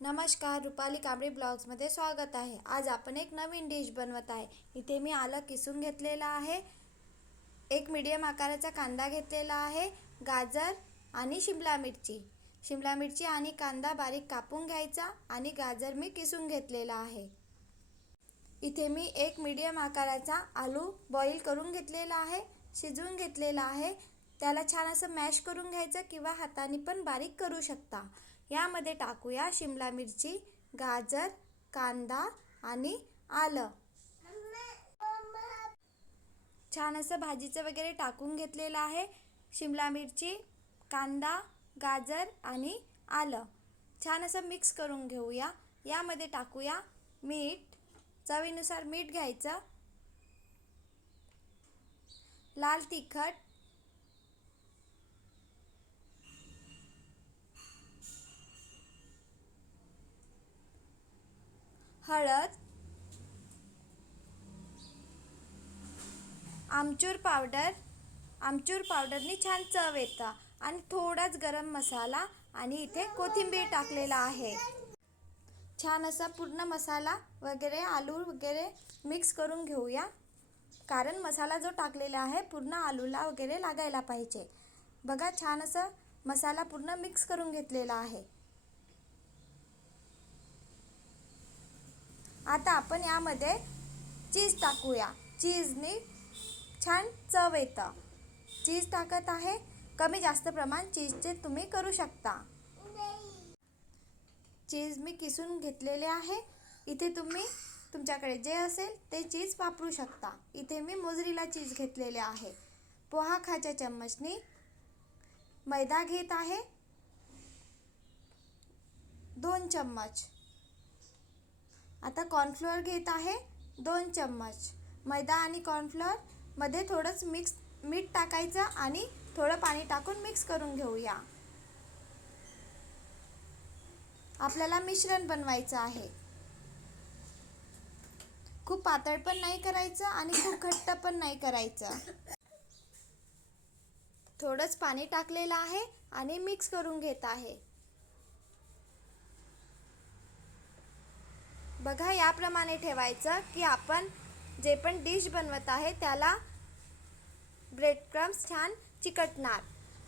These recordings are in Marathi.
नमस्कार, रुपाली कांबळे ब्लॉग्समध्ये स्वागत आहे। आज आपण एक नवीन डिश बनवत आहे। इथे मी आलं किसून घेतलेला आहे, एक मीडियम आकाराचा कांदा घेतलेला आहे, गाजर आणि शिमला मिरची आणि कांदा बारीक कापून घ्यायचा आणि गाजर मी किसून घेतलेला आहे। इथे मी एक मीडियम आकाराचा आलू बॉईल करून घेतलेला आहे, शिजवून घेतलेला आहे। त्याला छान असं मॅश करून घ्यायचं किंवा हाताने पण बारीक करू शकता। यामध्ये टाकूया शिमला मिरची, गाजर, कांदा आणि आलं। छान असं भाजीचं वगैरे टाकून घेतलेलं आहे। शिमला मिरची, कांदा, गाजर आणि आलं छान असं मिक्स करून घेऊया। यामध्ये टाकूया मीठ, चवीनुसार मीठ घ्यायचं, लाल तिखट, हळद, आमचूर पावडरनी छान चव येतं आणि थोडाच गरम मसाला आणि इथे कोथिंबीर टाकलेला आहे। छान असा पूर्ण मसाला वगैरे आलू वगैरे मिक्स करून घेऊया, कारण मसाला जो टाकलेला आहे पूर्ण आलूला वगैरे लागायला पाहिजे। बघा, छान असं मसाला पूर्ण मिक्स करून घेतलेला आहे। आता आपण यामध्ये चीज टाकूया। चीजने छान चव येतं। चीज टाकत आहे, कमी जास्त प्रमाण चीजचे तुम्ही करू शकता। चीज मी किसून घेतलेले आहे। इथे तुम्ही तुमच्याकडे जे असेल ते चीज वापरू शकता। इथे मी मोझरेला चीज घेतलेले आहे। पोहा खाच्या चम्मचनी मैदा घेत आहे 2 चम्मच। आता कॉर्नफ्लोअर घेत आहे 2 चम्मच। मैदा आणि कॉर्नफ्लोअर मध्ये थोडंच मीठ टाकायचं आणि थोडं पाणी टाकून मिक्स करून घेऊया। आपल्याला मिश्रण बनवायचं आहे। खूप पातळ पण नाही करायचं आणि खूप घट्ट पण नाही करायचं। थोडंच पाणी टाकलेलं आहे आणि मिक्स करून घेत आहे। बघा, याप्रमाणे ठेवायचं की आपण जे पण डिश बनवत आहे त्याला ब्रेड क्रम्स छान चिकटणार।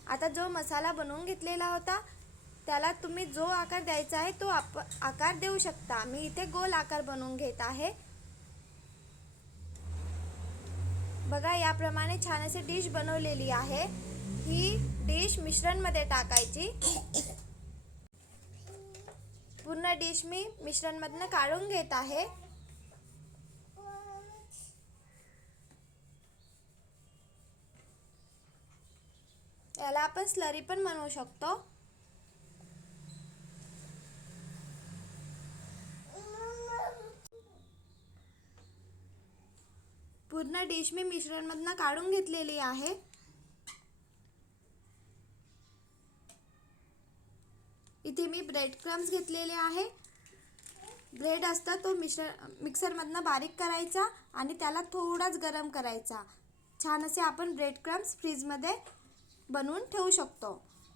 आता जो मसाला बनवून घेतलेला होता त्याला तुम्ही जो आकार द्यायचा आहे तो आकार देऊ शकता। मी इथे गोल आकार बनवून घेत आहे। बघा, याप्रमाणे छान अशी डिश बनवलेली आहे। ही डिश मिश्रणमध्ये टाकायची। पूर्ण डिश मी मिश्रणमधनं काढून घेत आहे। याला आपण स्लरी पण बनवू शकतो। पूर्ण डिश मी मिश्रणमधनं काढून घेतलेली आहे। इथे मी ब्रेड क्रम्स घेतलेले आहे। ब्रेड असता तो मिक्सरमधनं बारीक करायचा आणि त्याला थोडाच गरम करायचा। छान असे आपण ब्रेड क्रम्स फ्रीजमध्ये बनवून ठेवू शकतो।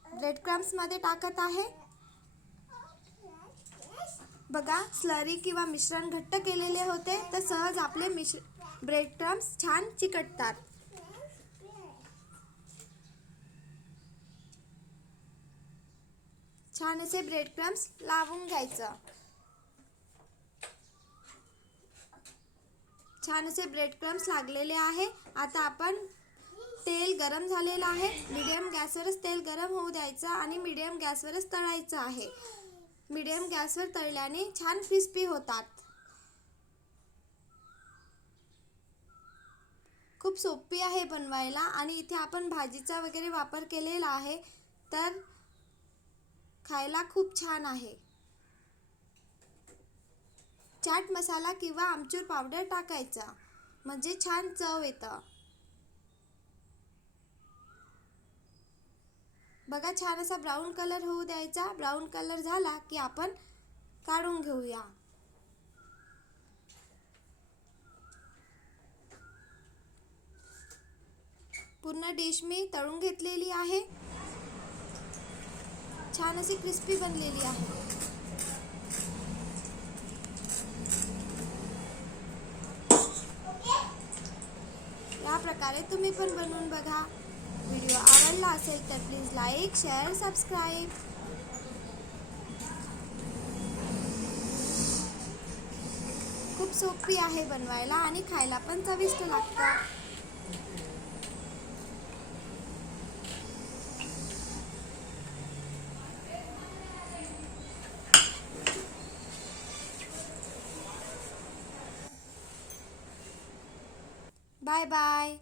ब्रेड क्रम्समध्ये टाकत आहे। बघा, स्लरी किंवा मिश्रण घट्ट केलेले होते तर सहज आपले ब्रेड क्रम्स छान चिकटतात। छान असे ब्रेड क्रम्स लावून घ्यायचं। छान असे ब्रेड क्रम्स लागलेले आहे। आता आपण तेल गरम झालेलं आहे, मीडियम गॅसवरच तेल गरम होऊ द्यायचं आणि मीडियम गॅसवरच तळायचं आहे। मीडियम गॅसवर तळल्याने छान क्रिस्पी होतात। खूप सोपी आहे बनवायला आणि इथे आपण भाजीचा वगैरे वापर केलेला आहे तर खायला खूप छान आहे। चाट मसाला किंवा आमचूर पावडर टाकायचा म्हणजे छान चव येतं। बघा, छान असा ब्राऊन कलर होऊ द्यायचा। ब्राऊन कलर झाला की आपण काढून घेऊया। पूर्ण डिश मी तळून घेतलेली आहे। छान अशी क्रिस्पी बनलेली आहे। प्रकारे तुम्ही पण बनवून बघा. व्हिडिओ आवडला असेल तर प्लीज लाईक, शेअर, सबस्क्राईब. खूप सोपी आहे बनवायला आणि खायला पण चविष्ट लागतं. Bye bye.